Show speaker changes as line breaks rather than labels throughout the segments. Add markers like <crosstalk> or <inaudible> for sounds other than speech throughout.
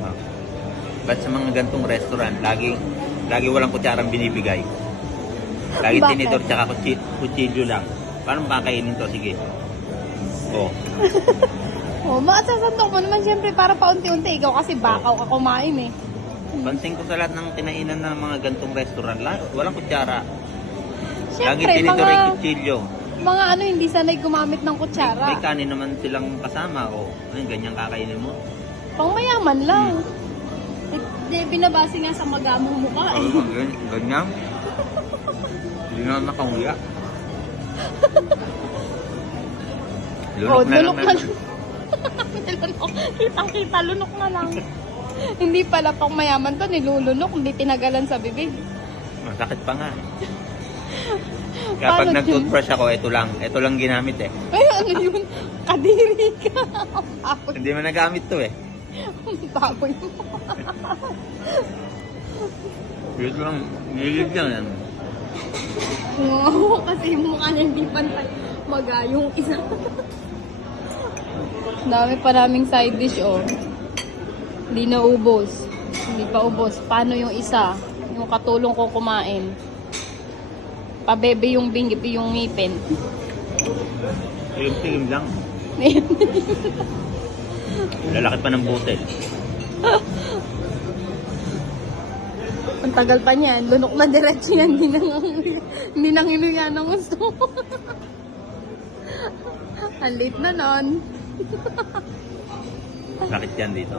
Ah. Ba't sa mga gantong restaurant, lagi, lagi walang kutsarang binibigay? Lagi
Bakit?
tinidor tsaka kutsi, kutsilyo lang. Paano makakainin to? Sige. Oh. <laughs>
Oh, maasasandok mo naman siyempre para paunti-unti. Ikaw kasi bakaw ka kumain eh.
Pansin ko sa lahat ng kinainan ng mga gantong restaurant, lahat, walang kutsara. Lagi
Siyempre,
tinidor
mga,
ay kutsilyo.
mga ano hindi sanay gumamit ng
May
kutsara.
kanin naman silang kasama. O, ayun, ganyan kakainin mo.
Pang mayaman lang. Hindi, binabase nga sa magamong mukha eh.
Oo, ganyan. Ganyan. <laughs> Hindi naman makanguya.
Oh,
Lunok na lang.
lunok na
na.
lunok. <laughs> Kitang-kita, lunok na lang. hindi pala pang mayaman to, nilulunok, hindi tinagalan sa bibig.
Masakit pa nga. <laughs> Kapag nag-toothbrush ako, ito lang. Ito lang ginamit eh.
Ay, ano yun? Kadiri ka.
Hindi mo nagamit to eh. <laughs>
baboy mo.
Dito lang, nilig lang yan.
Oo, kasi yung mukha niya hindi pantay. Magayong isa. Dami pa naming side dish, oh. Hindi na ubos. Hindi pa ubos. Paano yung isa? Yung katulong ko kumain. Pabebe yung bingip, yung ngipin.
Tigim-tigim lang. <laughs> Lalaki pa ng butel.
Ang tagal pa niyan. Lunok na diretso yan. Hindi nang, hindi nang inuya ng gusto. Ang late na nun.
Bakit yan dito?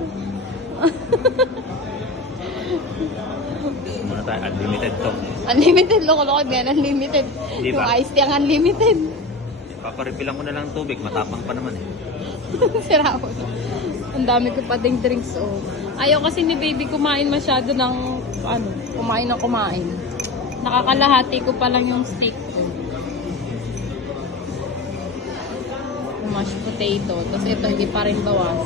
Muna tayo, unlimited to.
Unlimited. Loko-loko yan. Unlimited.
Di
Yung
ba?
ice tea ang unlimited.
Paparefilan ko na lang tubig, matapang pa naman eh. <laughs>
Sira ko. Ang dami ko pa ding drinks, oh. Ayaw kasi ni baby kumain masyado ng, ano, kumain ng kumain. Nakakalahati ko pa lang yung stick ko. Yung mashed potato. Tapos ito, hindi pa rin bawas.